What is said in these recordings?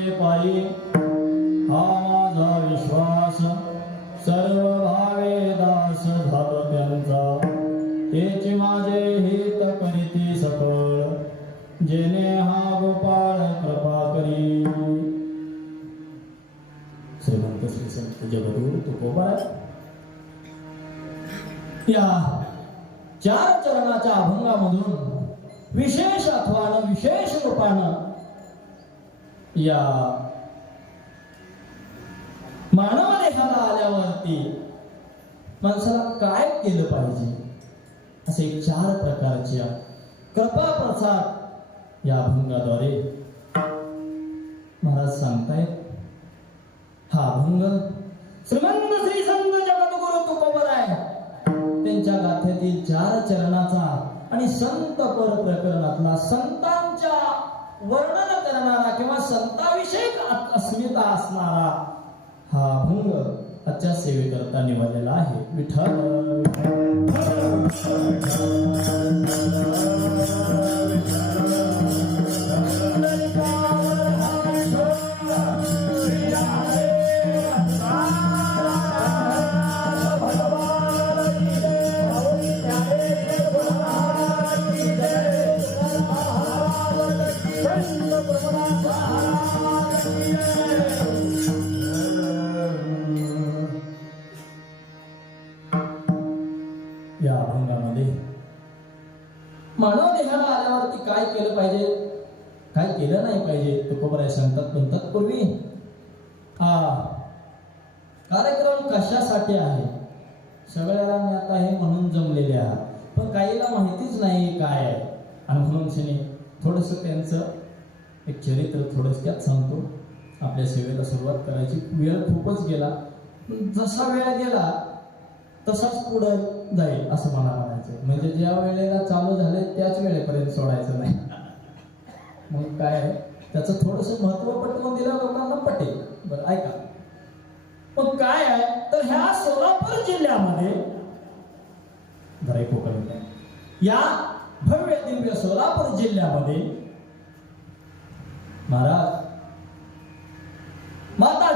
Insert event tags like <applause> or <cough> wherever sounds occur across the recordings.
माझे पायी हा माझा विश्वास सर्व भावे दास झालो त्यांचा. तेच माझे हित करीती सकळ जेने हा गोपाळ कृपा करी. श्रीमंत श्री संत जगद्गुरु तुकोबा या चार चरणाच्या अभंगामधून विशेष अथवा विशेष रूपानं या मानव देहाला आल्यावरती माणसाला काय केलं पाहिजे? असे चार प्रकारच्या कृपा प्रसाद या अभंगाद्वारे महाराज सांगतायत. हा अभंग श्रीमंत श्री संत जगद्गुरु तुकोबर आहे त्यांच्या गाथ्यातील चार चरणाचा आणि संत पर प्रकरणातला संतांच्या वर्णन सत्ताविषयक संताविषयक अस्मिता असणारा हा अभंग आजच्या सेवेकरता निवडलेला आहे. विठ्ठल. मानव देहाला आल्यावरती काय केलं पाहिजे? काय केलं नाही पाहिजे? तुकोबराय सांगतात पण तत्पूर्वी हा कार्यक्रम कशासाठी आहे? सगळ्याला मी आता हे म्हणून जमलेले आहात. पण काहीला माहितीच नाही काय आहे. आणि म्हणून तिने थोडंसं त्यांचं एक चरित्र थोडक्यात सांगतो. आपल्या सेवेला सुरुवात करायची. वेळ खूपच गेला. जसा वेळ गेला तसाच पुढं जाईल असं मला म्हणायचं म्हणजे ज्या वेळेला चालू झाले त्याच वेळेपर्यंत सोडायचं नाही. मग काय आहे? त्याचं थोडस महत्त्व पटवून दिलं लोकांना पटेल. बरं ऐका. मग काय आहे? तर ह्या सोलापूर जिल्ह्यामध्ये जरा कोकण या भव्य दिव्य सोलापूर जिल्ह्यामध्ये महाराज माता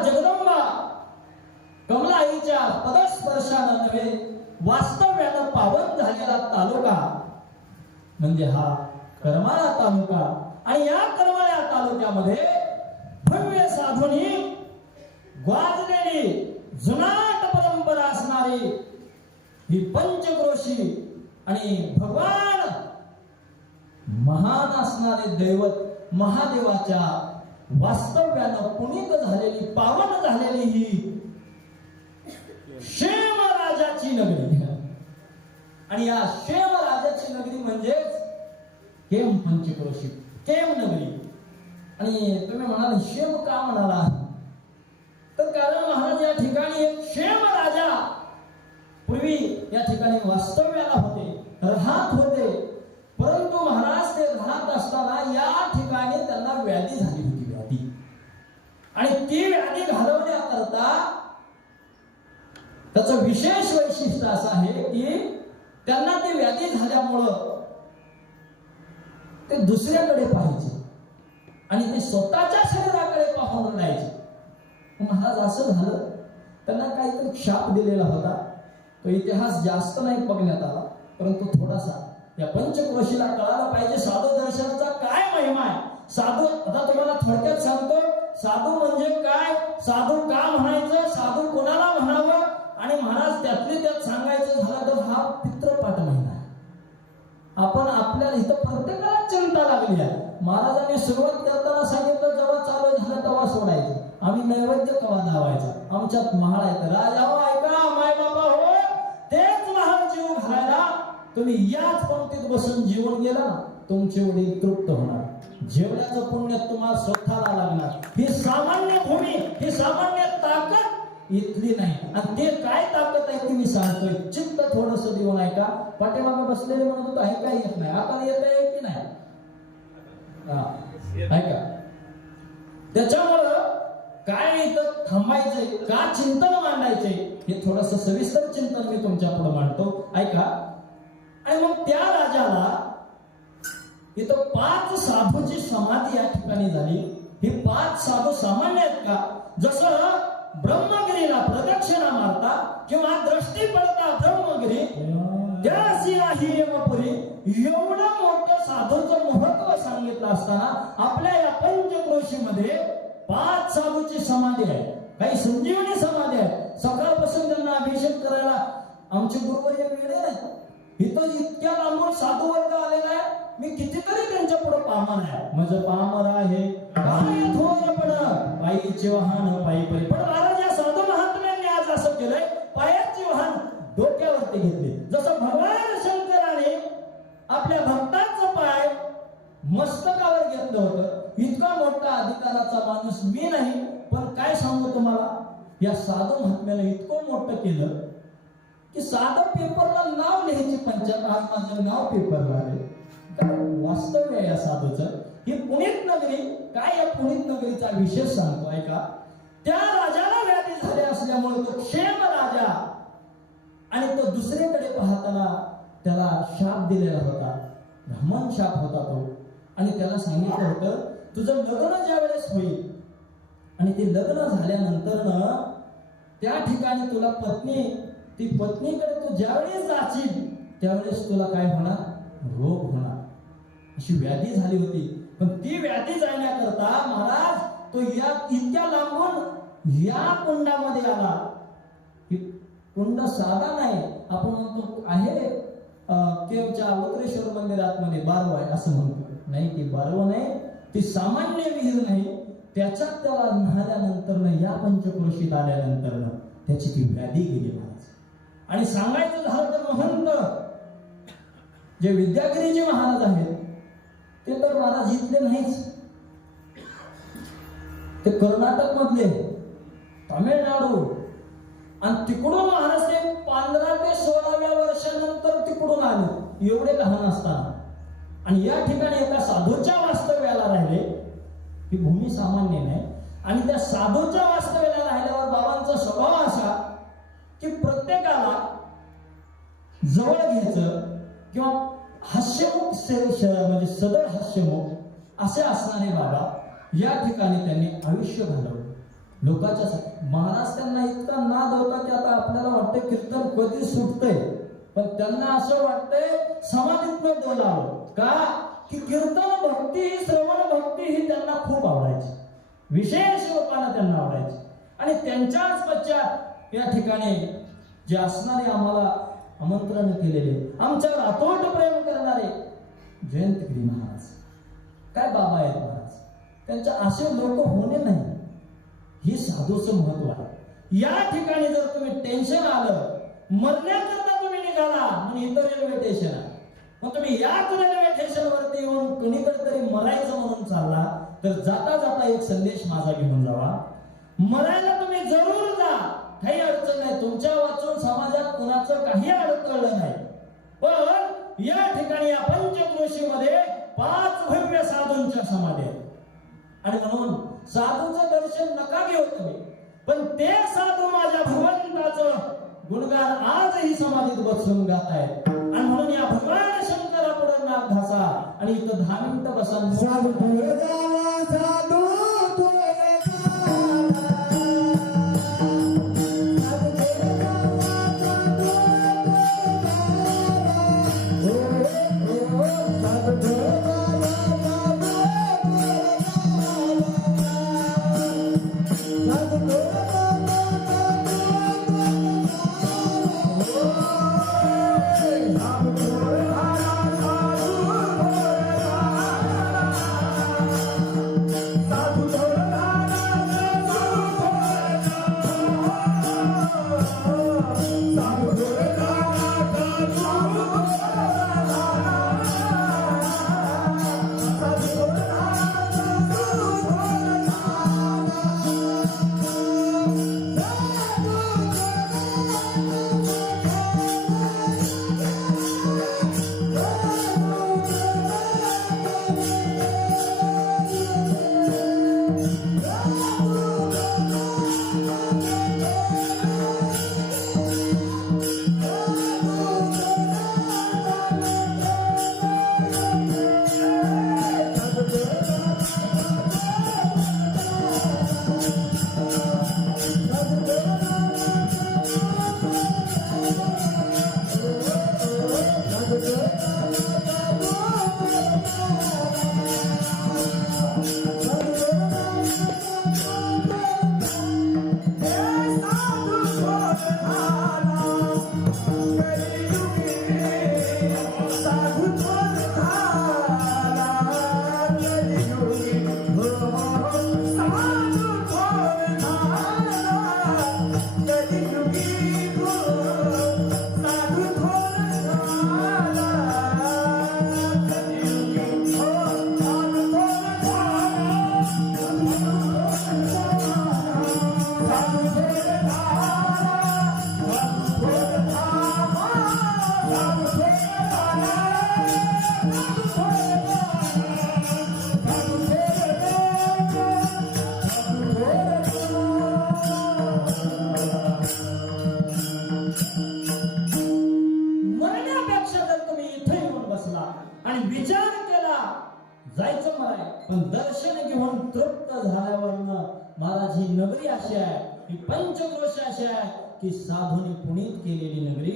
आईच्या पदस्पर्शानं नव्हे वास्तव्यानं पावन झालेला तालुका म्हणजे हा करमाळा तालुका. आणि या करमाळा तालुक्यामध्ये भव्य साधुनी गाजलेली जुनाट परंपरा असणारी ही पंचक्रोशी आणि भगवान महान असणारे दैवत महादेवाच्या वास्तव्यानं पुनीत झालेली पावन झालेली ही शेम राजाची नगरी आणि या शेम राजाची नगरी म्हणजेच केम पंचक्रोशी केम नगरी. आणि तुम्ही म्हणाल शेम का म्हणाला? तर कारण महाराज या ठिकाणी एक शेम राजा पूर्वी या ठिकाणी वास्तव्याला होते राहत होते. परंतु महाराज ते राहत असताना या ठिकाणी त्यांना व्याधी झाली होती व्याधी. आणि ती व्याधी घालवण्याकरता त्याचं विशेष वैशिष्ट्य असं आहे की त्यांना ते व्याधी झाल्यामुळं ते दुसऱ्याकडे पाहायचे. आणि ते स्वतःच्या शरीराकडे पाहून राहायचे महाराज असं झालं. त्यांना काहीतरी शाप दिलेला होता. तो इतिहास जास्त नाही बघण्यात आला परंतु थोडासा या पंचक्रोशीला कळायला पाहिजे. साधू दर्शनाचा काय महिमा आहे? साधू आता तुम्हाला थोडक्यात सांगतो साधू म्हणजे काय? साधू का म्हणायचं? साधू कोणाला म्हणावं? आणि महाराज त्यातले त्यात सांगायचं झालं तर हा पित्रपाठ महिना आपण आपल्याला इथं प्रत्येकाला चिंता लागली आहे. महाराजांनी सुरुवात करताना सांगितलं जेव्हा चालू झालं तेव्हा सोडायचं. आम्ही नैवेद्य कवा धावायचं. आमच्यात महाड आहे राजा हो, ऐका माय बाबा हो तेच महाळ जीव घालायला. तुम्ही याच पंक्तीत बसून जीवन गेला ना तुमचे वडील तृप्त होणार. जेवढ्याचं पुण्य तुम्हाला स्वतःला लागणार. ही सामान्य भूमी ही सामान्य ताकद इथली नाही. आणि ते काय ताकद आहे ती मी सांगतोय. चित्त थोडस देऊन ऐका. पाठीमागे बसलेले म्हणत होतो ऐका येत नाही? आता येत आहे की नाही? ऐका. त्याच्यामुळं काय इथं थांबायचंय का चिंतन मांडायचंय हे थोडस सविस्तर चिंतन मी तुमच्यापुढे मांडतो. ऐका. आणि मग त्या राजाला इथं पाच साधूची समाधी या ठिकाणी झाली. हे पाच साधू सामान्य आहेत का? जसं ब्रह्मगिरीला प्रदक्षिणा मारता किंवा दृष्टी पडता ब्रह्मगिरी त्या आहे यमपुरी एवढं मोठं साधूचं महत्त्व सांगितलं असताना आपल्या या पंचक्रोशीमध्ये पाच साधूची समाधी आहे काही संजीवनी समाधी आहे सकाळपासून त्यांना अभिषेक करायला आमचे गुरुवर्य वेळे इथं इतक्या लांबून साधू वर्ग आलेला आहे मी कितीतरी त्यांच्या पुढे पामन आहे म्हणजे पामर आहे काय थोरपण पायीचे वाहन पायी पायी पण महाराज केलंय. पायाची वाहन डोक्यावरती घेतले. जसं भगवान शंकराने आपल्या भक्तांचं पाय मस्तकावर घेतलं होतं इतका मोठा अधिकाराचा माणूस मी नाही पण काय सांगू तुम्हाला? या साधू महात्म्याने इतकं मोठं केलं की साधं पेपरला नाव लिहायची पंचायत आज माझं नाव पेपरला आले वास्तव्य आहे या साधूचं. ही पुणित नगरी काय या पुणित नगरीचा विशेष सांगतो ऐका त्या राजाला व्याधी झाले असल्यामुळे तो क्षेम राजा आणि तो दुसरीकडे पाहताना त्याला शाप दिलेला होता. ब्राह्मण शाप होता तो. आणि त्याला सांगितलं होतं तुझं लग्न ज्या वेळेस होईल आणि ते लग्न झाल्यानंतर त्या ठिकाणी तुला पत्नी ती पत्नीकडे तू ज्यावेळेस जाशील त्यावेळेस तुला काय होणार? रोग होणार. अशी व्याधी झाली होती. पण ती व्याधी जाण्याकरता महाराज तो या इतक्या लांबून या कुंडामध्ये आला. कुंड साधा नाही. आपण म्हणतो आहे केवच्या वक्रेश्वर मंदिरात मध्ये बारव आहे असं म्हणतो. नाही ती बारव नाही ती सामान्य विहीर नाही. त्याच्यात त्याला न्हाल्यानंतर या पंचक्रोशीत आल्यानंतर त्याची ती व्याधी गेली महाराज. आणि सांगायचं झालं तर महंत. जे विद्यागिरीचे महाराज आहेत ते तर महाराज इथले नाहीच. ते कर्नाटक मधले तामिळनाडू. आणि तिकडून महाराष्ट्र पंधरा ते सोळाव्या वर्षानंतर तिकडून आले. एवढे लहान असताना. आणि या ठिकाणी एका साधूच्या वास्तव्याला राहिले. ही भूमी सामान्य नाही. आणि त्या साधूच्या वास्तव्याला राहिल्यावर बाबांचा स्वभाव असा की प्रत्येकाला जवळ घ्यायचं किंवा हास्यमुख म्हणजे सदर हास्यमुख असे असणारे बाबा या ठिकाणी त्यांनी आयुष्य घालवलं लोकांच्या महाराज त्यांना इतका नाद होता की आता आपल्याला वाटतं कीर्तन कधी सुटतंय. पण त्यांना असं वाटतंय समाधीतनं बोलावं. का? की कीर्तन भक्ती ही श्रवण भक्ती ही त्यांना खूप आवडायची. विशेष लोकांना त्यांना आवडायची. आणि त्यांच्याच पश्चात या ठिकाणी जे असणारे आम्हाला आमंत्रण केलेले आमच्यावर अतोट प्रेम करणारे जयंतगिरी महाराज. काय बाबा आहेत महाराज? त्यांच्या असे लोक होणे नाही. हे साधूचं महत्त्व आहे. या ठिकाणी जर तुम्ही टेन्शन आलं मरण्याकरता तुम्ही निघाला म्हणजे इथं रेल्वे स्टेशन आहे मग तुम्ही याच रेल्वे स्टेशन वरती येऊन कुणीकडे तरी मरायचं म्हणून चालला तर जाता जाता एक संदेश माझा घेऊन जावा. मरायला तुम्ही जरूर जा. काही अडचण नाही. तुमच्या वाचून समाजात कुणाचं काही अडकळलं नाही. पण या ठिकाणी या पंचक्रोशीमध्ये पाच भव्य साधूंच्या समाधी आहेत. आणि म्हणून साधूचं दर्शन नका घेऊ तुम्ही. पण ते साधू माझ्या भगवंताचं गुणगान आजही समाधीत बसून गात आहेत. आणि म्हणून या भगवान शंकरा पुढे नाक घासा आणि इथं दहा मिनिटं बसा. साधू साधू. नगरी अशी आहे. ही पंचक्रोश अशी आहे की साधूने पुनीत केलेली नगरी.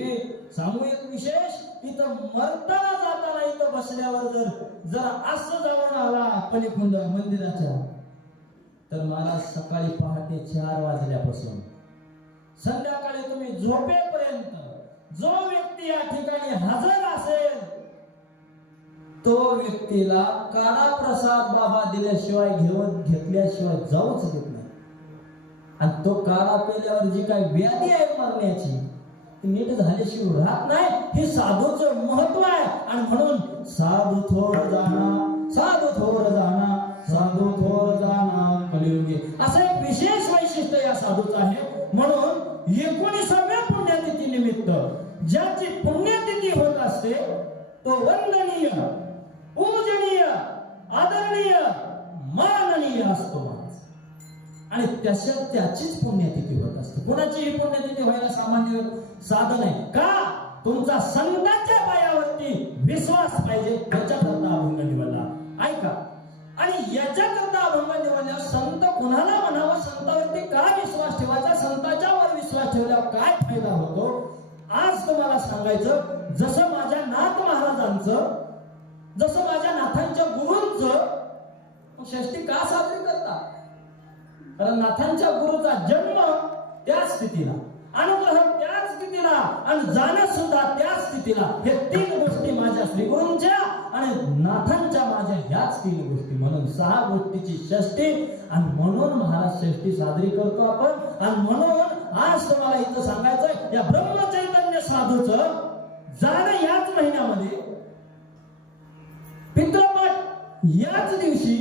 सामूहिक विशेष इथं मरताना जाताना इथं बसल्यावर जर जर असं जाऊन आला पलीकुंड मंदिराच्या तर मला सकाळी पहाटे चार वाजल्यापासून संध्याकाळी तुम्ही झोपेपर्यंत जो व्यक्ती या ठिकाणी हजर असेल तो व्यक्तीला काळा प्रसाद बाबा दिल्याशिवाय घेऊन घेतल्याशिवाय जाऊच देत आणि तो काळा पेल्यावर जी काय व्याधी आहे मरण्याची ती नीट झाल्याशिवाय राहत नाही. हे साधूचं महत्त्व आहे. आणि म्हणून साधू थोर जाणा साधू थोर जाणा साधू थोर जाणा कलियुगे. असं एक विशेष वैशिष्ट्य या साधूचं आहे. म्हणून एकोणीसाव्या पुण्यतिथी निमित्त ज्याची पुण्यतिथी होत असते तो वंदनीय पूजनीय आदरणीय माननीय असतो. आणि त्याच्या त्याचीच पुण्यतिथी होत असते. कोणाची ही पुण्यतिथी व्हायला सामान्य साधन आहे? का? तुमचा संतांच्या पायावरती विश्वास पाहिजे त्याच्याकरता अभंग निवडला ऐका. आणि याच्याकरता अभंग निवडल्यावर संत कुणाला म्हणावं? संतावरती का विश्वास ठेवायचा? संतांच्या वर विश्वास ठेवल्यावर काय फायदा होतो? आज तुम्हाला सांगायचं जसं माझ्या नाथ महाराजांचं जसं माझ्या नाथांच्या गुरूंचं षष्टी का साजरी करता? कारण नाथांच्या गुरुचा जन्म त्या स्थितीला अनुग्रह त्याच स्थितीला आणि जाणं सुद्धा त्या स्थितीला हे तीन गोष्टी माझ्या श्रीगुरूंच्या आणि नाथांच्या माझ्या ह्याच तीन गोष्टी. म्हणून सहा गोष्टीची षष्टी आणि म्हणून महाराज षष्टी साजरी करतो आपण. आणि म्हणून आज तुम्हाला इथं सांगायचं या ब्रह्मचैतन्य साधूचं जाणं याच महिन्यामध्ये पितृपट याच दिवशी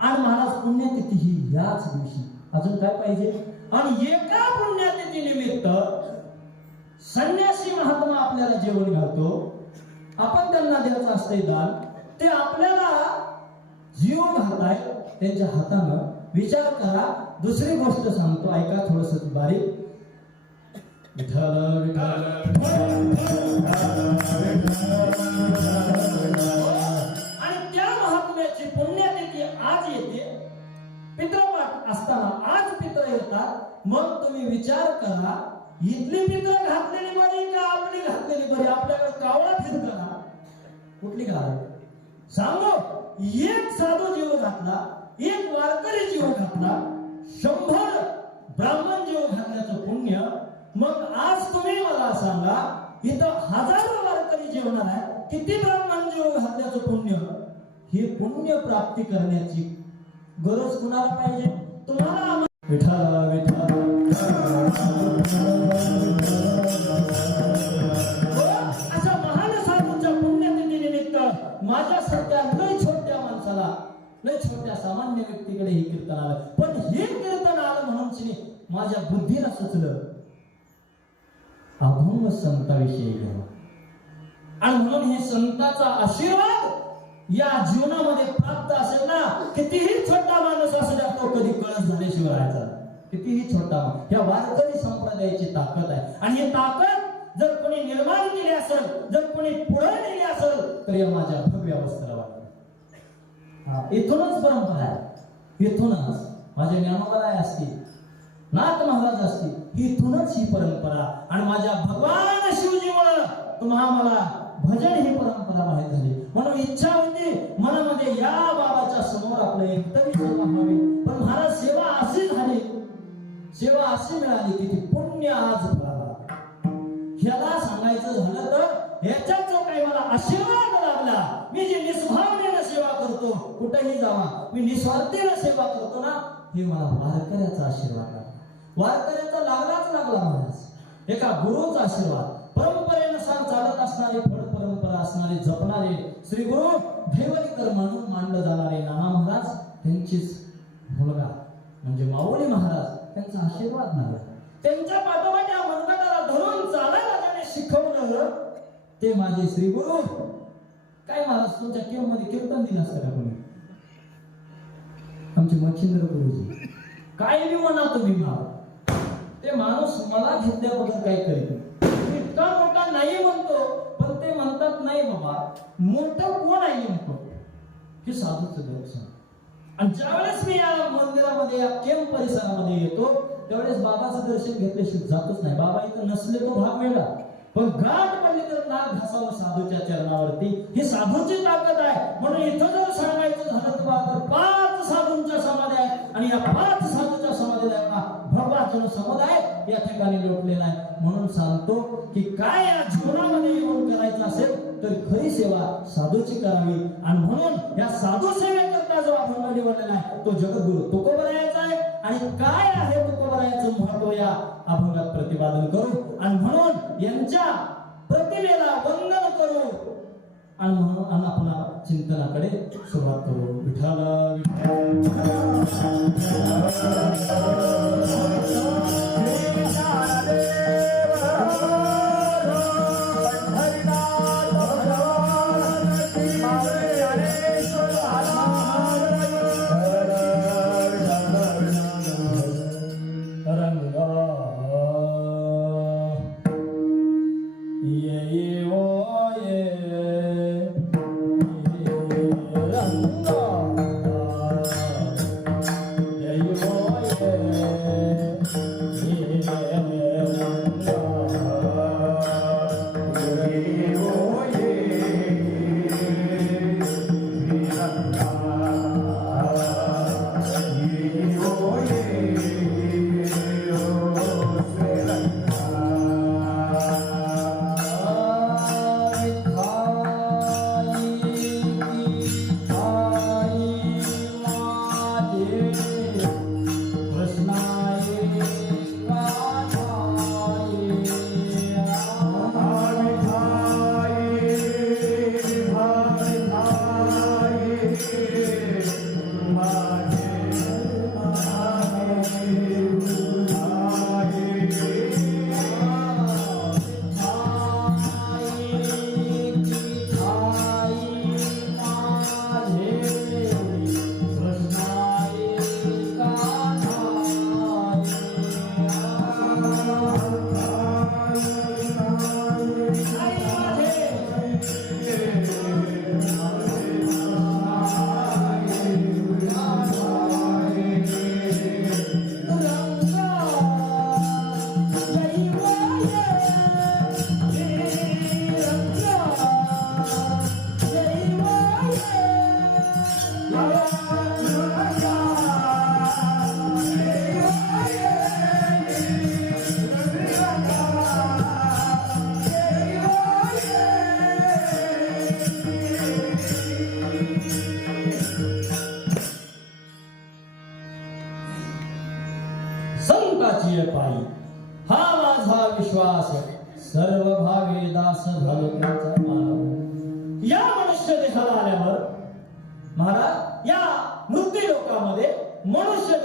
आणि महाराज पुण्यतिथी ही याच दिवशी अजून काय पाहिजे आणि एका पुण्यतिथी निमित्त संन्यासी महात्मा आपल्याला जेवण घालतो आपण त्यांना द्यायचं असते दान ते आपल्याला जीव घालताय त्यांच्या हातानं विचार करा दुसरी गोष्ट सांगतो ऐका थोडस बारीक विठ्ठल विठ्ठल महात्म्याची पुण्यतिथी आज येते. पितृपाठ असताना आज पित्र येतात. मग तुम्ही विचार करा इथली पित्र घातलेली बरी का आपली घातलेली बरी? आपल्याकडे कावळा फिरत का कुठली घाल सांगू? एक साधू जीव घातला एक वारकरी जीव घातला शंभर ब्राह्मण जीव घातल्याचं पुण्य. मग आज तुम्ही मला सांगा इथं हजारो वारकरी जेवणार आहे किती ब्राह्मण जीव घातल्याचं पुण्य? ही पुण्य प्राप्ती करण्याची गरज कुणाला पाहिजे? तुम्हाला विठाला विठ्ठल हो, अशा महान साधूच्या पुण्यतिथी निमित्त माझ्या सध्या लय छोट्या माणसाला लय छोट्या सामान्य व्यक्तीकडे हे कीर्तन आलं. पण हे कीर्तन आलं म्हणून माझ्या बुद्धीला सुचलं. अभंग संताविषयी घ्यावा आणि म्हणून हे संताचा आशीर्वाद या जीवनामध्ये प्राप्त असेल ना कितीही छोटा माणूस असू द्या तो कधी कळस झाल्याशिवाय राहायचा कितीही छोटा या वारकरी संप्रदायाची ताकद आहे. आणि ही ताकद जर कोणी निर्माण केली असेल जर कोणी पुढे नेली असेल तर या माझ्या भव्य अवस्थेला वाटत इथूनच परंपरा आहे. इथूनच. माझे ज्ञानोबराय असतील नाथ महाराज असतील इथूनच ही परंपरा आणि माझ्या भगवान शिवजीमुळे तुम्हा मला भजन ही परंपरा माहीत झाली. म्हणून इच्छा अशी मिळाली की ती पुण्य आज फळाला ह्याला सांगायचं झालं तर याच्यात जो काही मला आशीर्वाद लाभला. मी जी निस्भावनेनं सेवा करतो कुठेही जावा. मी निस्वार्थीनं सेवा करतो ना हे मला वारकऱ्याचा आशीर्वाद लागला. वारकऱ्याचा लागलाच लागला महाराज एका गुरुचा आशीर्वाद. परंपरेनुसार चालत असणारे फळ परंपरा असणारे जपणारे श्री गुरु दैवलीकर म्हणून मांडलं जाणारे नाना महाराज त्यांचीच मुलगा म्हणजे माऊली महाराज त्यांचा आशीर्वाद लागला त्यांच्या पाठोपाठ या मनगटाला धरून चालायला ज्याने शिकवलं. ते माझे श्री गुरु काय महाराज तुमच्या किंवा मध्ये कीर्तन दिलं असतं का कोणी? आमचे मच्छिंद्र गुरुजी. काय बी म्हणा तुम्ही मला ते माणूस मला घेतल्याबद्दल काय करीत नाही. इतका मोठा नाही म्हणतो पण ते म्हणतात नाही बाबा मोठं कोण आहे नेमकं? हे साधूचं दर्शन. आणि ज्यावेळेस मी या मंदिरामध्ये या केम परिसरामध्ये येतो त्यावेळेस बाबाचं दर्शन घेतल्याशिवाय जातच नाही. बाबा इथं नसले तो भाग मिळला. पण गाठ पडली तर नाक घासावं साधूच्या चरणावरती. ही साधूची ताकद आहे. म्हणून इथं जर सांगायचं झालं तर तर पाच साधूंच्या समाधी आहे आणि या पाच साधूच्या समाधीला भगवा जण समुदाय. या ठिकाणी लोटलेला आहे. म्हणून सांगतो की काय या जीवनामध्ये येऊन करायचं असेल तर खरी सेवा साधूची करावी. आणि म्हणून या साधू सेवेकरता जो आपण निवडलेला आहे तो जगद्गुरु तुकोबरायाचा आहे. आणि काय आहे तुकोबरायाचं महत्त्व या अभंगात प्रतिपादन करू. आणि म्हणून यांच्या प्रतिमेला वंदन करू. आणि म्हणून आणि आपला चिंतनाकडे सुरुवात करू. विठाला विठाला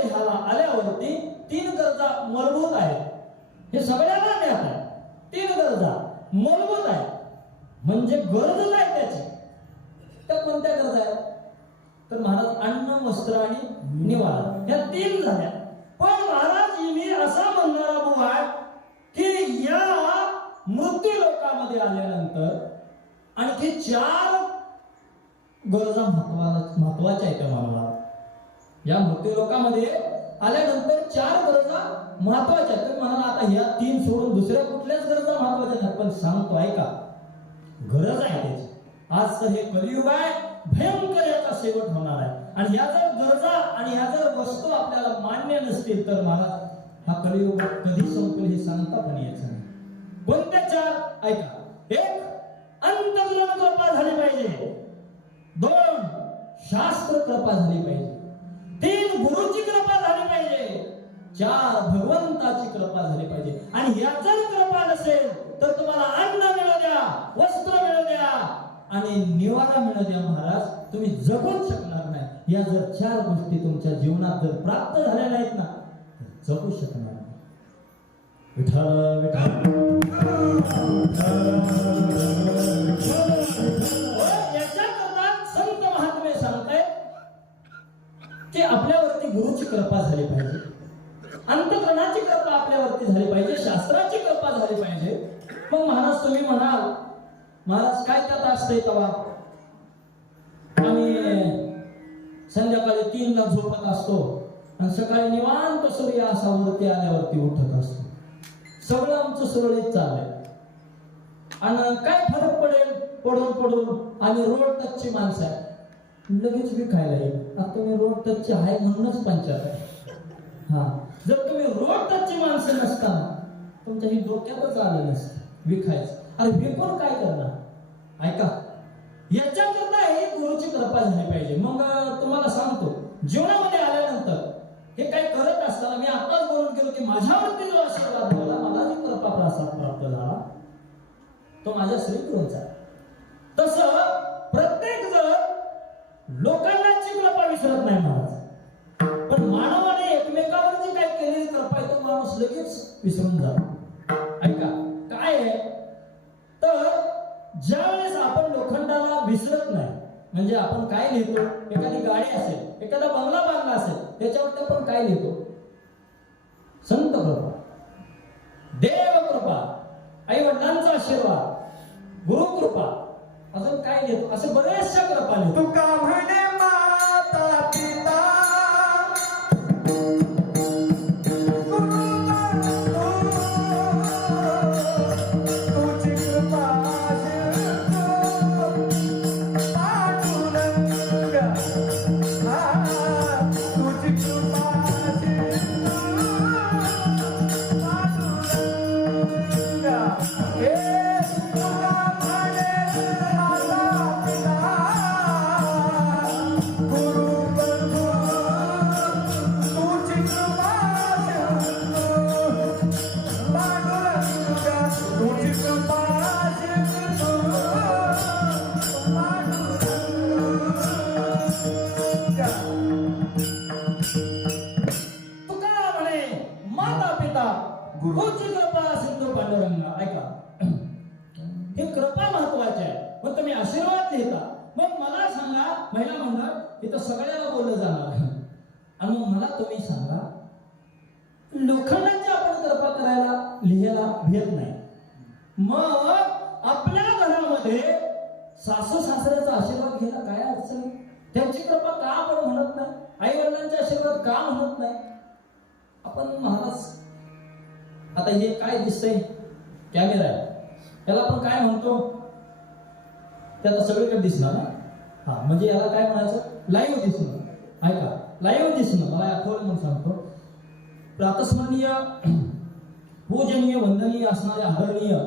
देहाला आल्यावरती तीन गरजा मूलभूत आहेत. हे सगळ्यांना ज्ञात आहे. तीन गरजा मूलभूत आहे म्हणजे गरज आहे त्याची. त्या कोणत्या गरजा आहेत? तर महाराज अन्न वस्त्र आणि निवारा. या तीन झाल्या. पण महाराज मी असा म्हणणारा बुवा आहे की या मृत्यू लोकामध्ये आल्यानंतर आणखी चार गरजा महत्त्वाच्या आहेत त्या मानवाला. या मृत्यू लोकामध्ये आल्यानंतर चार गरजा महत्त्वाच्या आहेत. तर म्हणाला आता ह्या तीन सोडून दुसऱ्या कुठल्याच गरजा महत्त्वाच्या नाहीत. पण सांगतो ऐका. गरज आहे त्याची. आज तर हे कलियुग आहे. भयंकर याचा शेवट होणार आहे. आणि ह्या जर गरजा आणि ह्या जर वस्तू आपल्याला मान्य नसतील तर महाराज हा कलियुग कधी संपेल हे सांगता पण यायचं नाही. कोणत्या चार? ऐका. एक अंतर्गत कृपा झाली पाहिजे. दोन शास्त्र कृपा झाली पाहिजे. तीन गुरुची कृपा झाली पाहिजे. चार भगवंताची कृपा झाली पाहिजे. आणि ह्या जर कृपा नसेल तर तुम्हाला अन्न मिळू द्या वस्त्र मिळू द्या. आणि निवारा मिळू द्या महाराज. तुम्ही जगूच शकणार नाही. या जर चार गोष्टी तुमच्या जीवनात जर प्राप्त झालेल्या आहेत ना तर जगू शकणार नाही. विठ्ठल विठ्ठल. आपल्यावरती गुरुची कृपा झाली पाहिजे. अंतकरणाची कृपा आपल्यावरती झाली पाहिजे शास्त्राची कृपा झाली पाहिजे. मग महाराज तुम्ही म्हणाल महाराज काय त्यात असतंय तवा? आम्ही संध्याकाळी तीनला झोपत असतो आणि सकाळी निवांत सूर्य असा वरती आल्यावरती उठत असतो. सगळं आमचं सुरळीत चाललंय. आणि काय फरक पडेल? पडून पडून आम्ही रोड टचची माणसं आहे. लगेच मी खायला येईल. आता तुम्ही रोड टचचे आहे म्हणूनच पंचायत आहे. हा. जर तुम्ही रोड टचची माणसं नसताना तुमच्या हे डोक्यातच आलं नसतं विकायचं. अरे विकून काय करणार? ऐका. याच्याकरता हे गुरुची कृपा झाली पाहिजे. मग तुम्हाला सांगतो. जीवनामध्ये आल्यानंतर हे काही करत असताना मी आताच बोलून गेलो की माझ्यावरती जो आशीर्वाद झाला मला जो कृपा प्रसाद प्राप्त झाला तो माझ्या श्रीगुरूंचा आहे. तसं प्रत्येक लोकांना लोकांची कृपा विसरत नाही महाराज. पण मानवाने एकमेकावर जी काही केलेली कृपा आहे तो माणूस लगेच विसरून जातो. ऐका काय आहे? तर ज्यावेळेस आपण लोखंडाला विसरत नाही म्हणजे आपण काय लिहितो? एखादी गाडी असेल एखादा बंगला बांधला असेल त्याच्यावरती आपण काय लिहितो? संत कृपा. देव कृपा. आई वडिलांचा आशीर्वाद. अजून काय लिहितो असे बरेचशा कृपा लिहितो तुका म्हणे आपल्या घरामध्ये सासू सासऱ्याचा आशीर्वाद घ्यायला काय अडचण? त्यांची कृपा का आपण म्हणत नाही? आई वडिलांचे आशीर्वाद का म्हणत नाही? आपण महाराज आता हे काय दिसतंय? कॅमेरा आहे. त्याला आपण काय म्हणतो? त्याला सगळीकडे दिसणार ना? हा म्हणजे याला काय म्हणायचं? लाईव्ह दिसणं ऐका लाईव्ह दिसणं मला आठवलं म्हणून सांगतो. प्रातस्मरणीय <clears throat> पूजनीय वंदनीय असणारे आदरणीय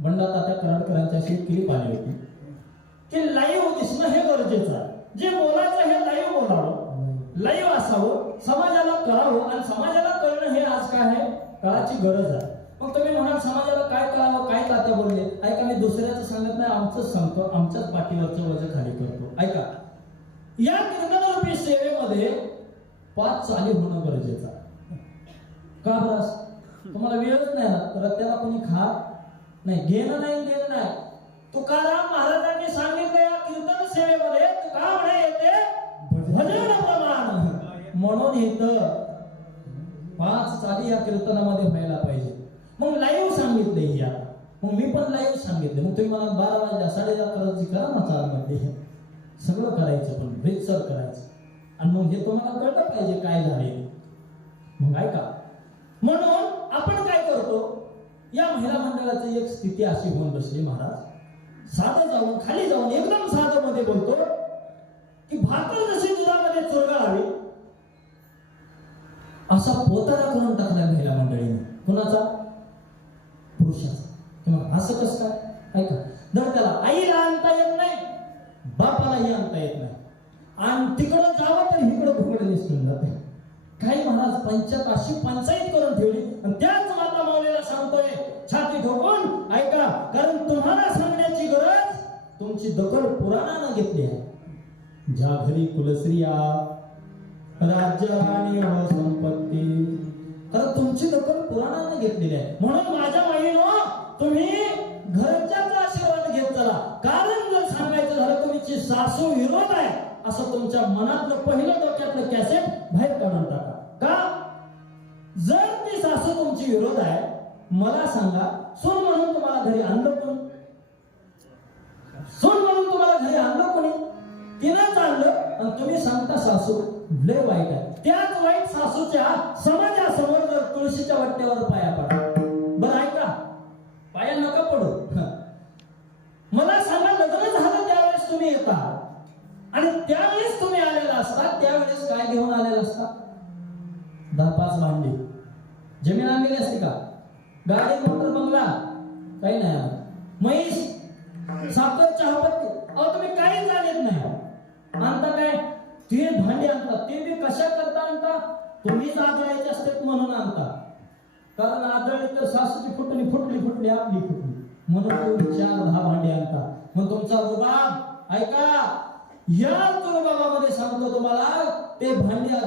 बंडा तात्या कराडकरांच्या अशी एक क्लिप आली होती की लाईव्ह दिसणं हे गरजेचं आहे. जे बोलायचं हे लाईव्ह बोलावं. लाईव्ह असावं. समाजाला करावं आणि समाजाला कळणं हे आज काय आहे? काळाची गरज आहे. मग तुम्ही म्हणाल समाजाला काय कळावं काय तात्या बोलले? ऐका मी दुसऱ्याचं सांगत नाही. आमचं सांगतो आमच्याच पाठीवरचं वजन खाली करतो. ऐका. या कीर्तनरूपी सेवेमध्ये पाच चाली होणं गरजेचं आहे. का बरं? तुम्हाला वेळच नाही ना. तर त्याला कोणी खात नाही घेणं नाही देणं नाही. तुकाराम महाराजांनी सांगितलं या कीर्तन सेवेमध्ये तुका म्हणे येते भजन प्रमाण म्हणून येतं पाच चाली या कीर्तनामध्ये व्हायला पाहिजे. मग लाईव्ह सांगितले ही आता मग मी पण लाईव्ह सांगितले. मग तुम्ही मला बारा वाजल्या साडे करायची करा ना चालमध्ये. सगळं करायचं पण बेचर करायचं. आणि मग हे तुम्हाला कळलं पाहिजे काय झाले. मग ऐका. म्हणून आपण काय करतो? या महिला मंडळाची एक स्थिती अशी होऊन बसली महाराज. साधं जाऊन खाली जाऊन एकदम साधं मध्ये बोलतो की भाकर जशी दुधामध्ये चुरगाळावी असा पोतारा करून टाकला महिला मंडळीने. कुणाचा? पुरुषाचा. किंवा असं कसं काय? ऐका जर त्याला आईला आणता येत नाही बापालाही आणता येत नाही. आणि तिकडं जावं तर इकडं भुगडं दिसून जाते काही महाराज पंचायत अशी पंचायत करून ठेवली. आणि त्याच माता माऊलीला सांगतोय छाती ठोकून ऐका कारण तुम्हाला सांगण्याची गरज तुमची दखल पुराणानं घेतली आहे. ज्या घरी कुलस्त्रिया राज्य आणि व संपत्ती. तर तुमची दखल पुराणानं घेतलेली आहे. म्हणून माझ्या माईनो तुम्ही घरच्याचा आशीर्वाद घेत चला. कारण जर सांगायचं झालं तुमची सासू विरोध आहे. असं तुमच्या मनातलं पहिलं डोक्यातलं कॅसेट बाहेर काढून टाका. का? जर ती सासू तुमची विरोध आहे मला सांगा सून म्हणून तुम्हाला घरी आणलं कोणी? सून म्हणून तुम्हाला घरी आणलं कोणी? तिनं चाललं आणि तुम्ही सांगता सासू लय वाईट आहे. त्याच वाईट सासूच्या समाजासमोर जर तुळशीच्या वट्ट्यावर पाया पडा. बरं ऐका. पाया नका पडू. पाच भांडी. जमीन आणलेली असते का? गाडी मोटर बंगला? काही नाही महेश म्हैस साखर चहापत्ती. अहो तुम्ही काही जाणत नाही. आणता काय? ते भांडी आणतात ते बी कशा करता आणता? तुम्हीच आदळायचे असतात म्हणून आणता. कारण आदळली तर सासूची फुटली फुटली फुटली आपली फुटली. म्हणून तुम्ही चार दहा भांडी आणता. मग तुमचा रुबाब ऐका. या रुबाबामध्ये सांगतो तुम्हाला ते भांडी